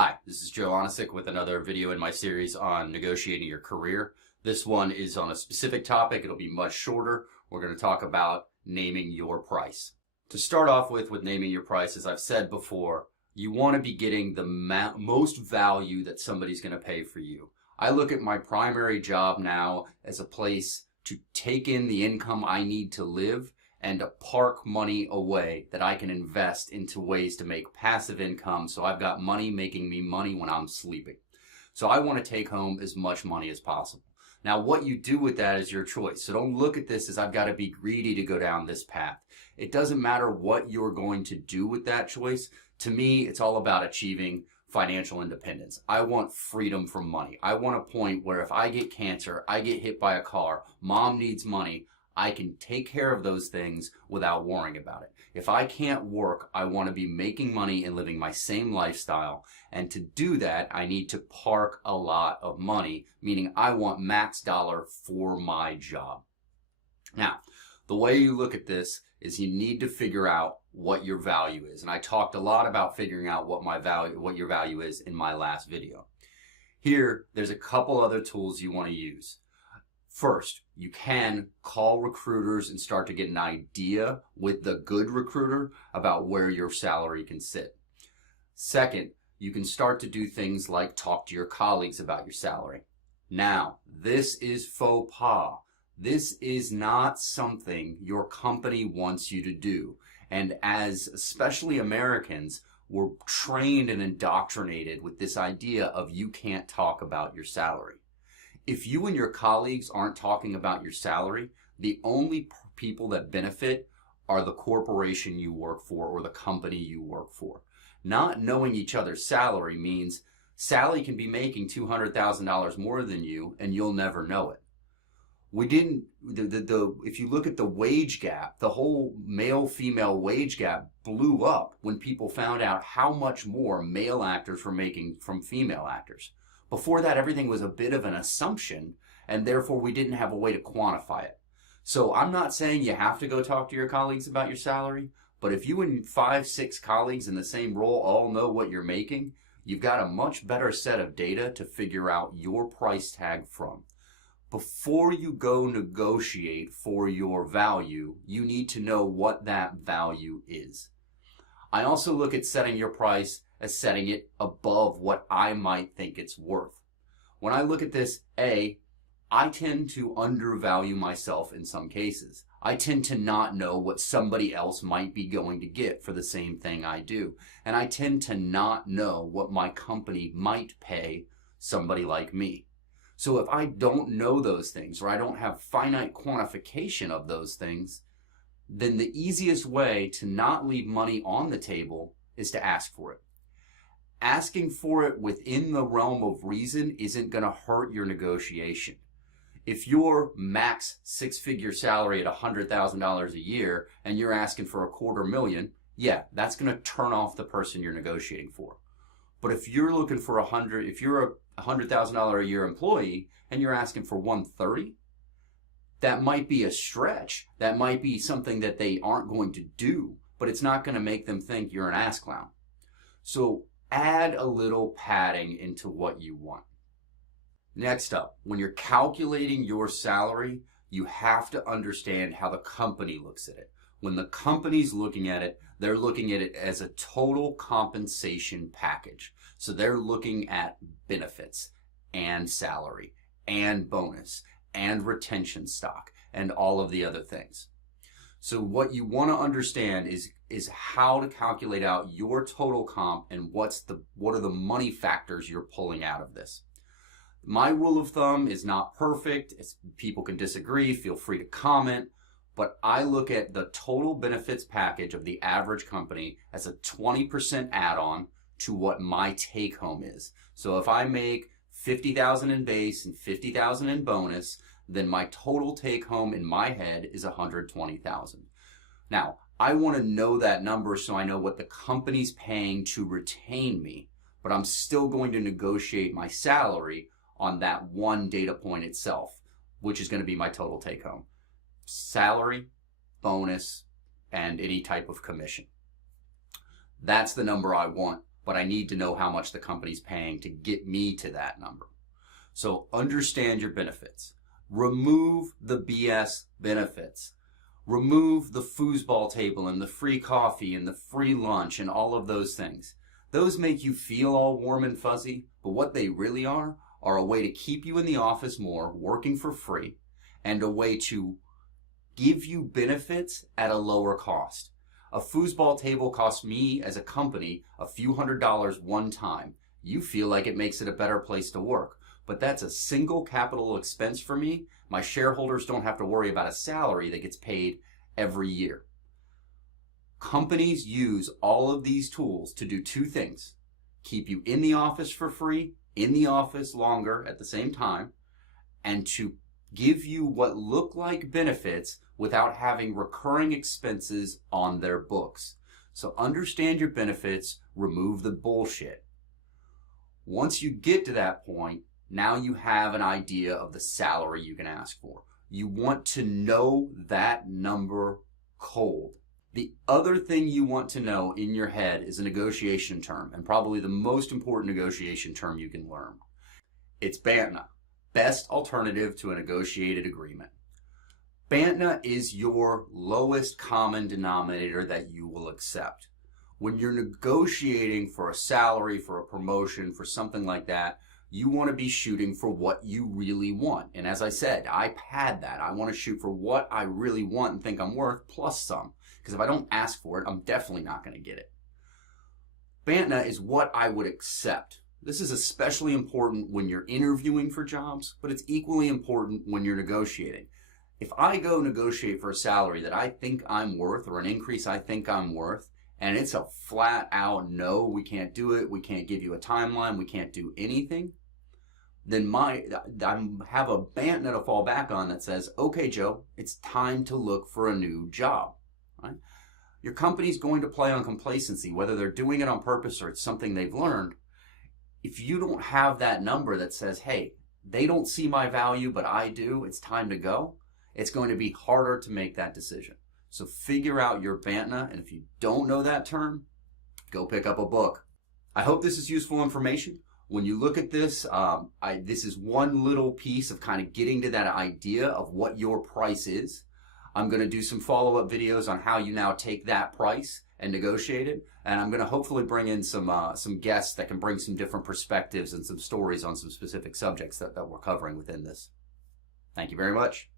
Hi, this is Joe Onisick with another video in my series on negotiating your career. This one is on a specific topic. It'll be much shorter. We're going to talk about naming your price. To start off with naming your price, as I've said before, you want to be getting the most value that somebody's going to pay for you. I look at my primary job now as a place to take in the income I need to live and to park money away that I can invest into ways to make passive income, so I've got money making me money when I'm sleeping. So I want to take home as much money as possible. Now, what you do with that is your choice. So don't look at this as I've got to be greedy to go down this path. It doesn't matter what you're going to do with that choice. To me, it's all about achieving financial independence. I want freedom from money. I want a point where if I get cancer, I get hit by a car, mom needs money, I can take care of those things without worrying about it. If I can't work, I want to be making money and living my same lifestyle. And to do that, I need to park a lot of money, meaning I want max dollar for my job. Now, the way you look at this is you need to figure out what your value is. And I talked a lot about figuring out what your value is in my last video. Here, there's a couple other tools you want to use. First, you can call recruiters and start to get an idea with the good recruiter about where your salary can sit. Second, you can start to do things like talk to your colleagues about your salary. Now, this is faux pas. This is not something your company wants you to do. And as especially Americans, we're trained and indoctrinated with this idea of you can't talk about your salary. If you and your colleagues aren't talking about your salary, the only people that benefit are the corporation you work for or the company you work for. Not knowing each other's salary means Sally can be making $200,000 more than you and you'll never know it. If you look at the wage gap, the whole male-female wage gap blew up when people found out how much more male actors were making from female actors. Before that, everything was a bit of an assumption, and therefore we didn't have a way to quantify it. So I'm not saying you have to go talk to your colleagues about your salary, but if you and 5, 6 colleagues in the same role all know what you're making, you've got a much better set of data to figure out your price tag from. Before you go negotiate for your value, you need to know what that value is. I also look at setting your price as setting it above what I might think it's worth. When I look at this, I tend to undervalue myself in some cases. I tend to not know what somebody else might be going to get for the same thing I do. And I tend to not know what my company might pay somebody like me. So if I don't know those things, or I don't have finite quantification of those things, then the easiest way to not leave money on the table is to ask for it. Asking for it within the realm of reason isn't going to hurt your negotiation. If your max 6-figure salary at $100,000 a year and you're asking for $250,000, yeah, that's going to turn off the person you're negotiating for. But if you're looking for if you're a $100,000 a year employee and you're asking for $130,000, that might be a stretch. That might be something that they aren't going to do, but it's not going to make them think you're an ass clown. So add a little padding into what you want. Next up, when you're calculating your salary, you have to understand how the company looks at it. When the company's looking at it, they're looking at it as a total compensation package. So they're looking at benefits and salary and bonus and retention stock and all of the other things. So what you want to understand is how to calculate out your total comp and what are the money factors you're pulling out of this. My rule of thumb is not perfect. People can disagree. Feel free to comment. But I look at the total benefits package of the average company as a 20% add-on to what my take home is. So if I make $50,000 in base and $50,000 in bonus, then my total take home in my head is $120,000. Now, I want to know that number so I know what the company's paying to retain me, but I'm still going to negotiate my salary on that one data point itself, which is going to be my total take home. Salary, bonus, and any type of commission. That's the number I want. but I need to know how much the company's paying to get me to that number. So understand your benefits. Remove the BS benefits. Remove the foosball table and the free coffee and the free lunch and all of those things. Those make you feel all warm and fuzzy, but what they really are a way to keep you in the office more, working for free, and a way to give you benefits at a lower cost. A foosball table costs me as a company a few $100s one time. You feel like it makes it a better place to work, but that's a single capital expense for me. My shareholders don't have to worry about a salary that gets paid every year. Companies use all of these tools to do two things: keep you in the office for free, in the office longer at the same time, and to give you what look like benefits without having recurring expenses on their books. So understand your benefits, remove the bullshit. Once you get to that point, now you have an idea of the salary you can ask for. You want to know that number cold. The other thing you want to know in your head is a negotiation term, and probably the most important negotiation term you can learn. It's BANTNA, best alternative to a negotiated agreement. BANTNA is your lowest common denominator that you will accept. When you're negotiating for a salary, for a promotion, for something like that, you want to be shooting for what you really want. And as I said, I pad that. I want to shoot for what I really want and think I'm worth, plus some. Because if I don't ask for it, I'm definitely not going to get it. BANTNA is what I would accept. This is especially important when you're interviewing for jobs, but it's equally important when you're negotiating. If I go negotiate for a salary that I think I'm worth, or an increase I think I'm worth, and it's a flat out no, we can't do it, we can't give you a timeline, we can't do anything, then I have a BANTNA to fall back on that says, okay, Joe, it's time to look for a new job. Right? Your company's going to play on complacency, whether they're doing it on purpose or it's something they've learned. If you don't have that number that says, hey, they don't see my value, but I do, it's time to go, it's going to be harder to make that decision. So figure out your BANTNA, and if you don't know that term, go pick up a book. I hope this is useful information. When you look at this, this is one little piece of kind of getting to that idea of what your price is. I'm going to do some follow-up videos on how you now take that price and negotiate it, and I'm going to hopefully bring in some guests that can bring some different perspectives and some stories on some specific subjects that we're covering within this. Thank you very much.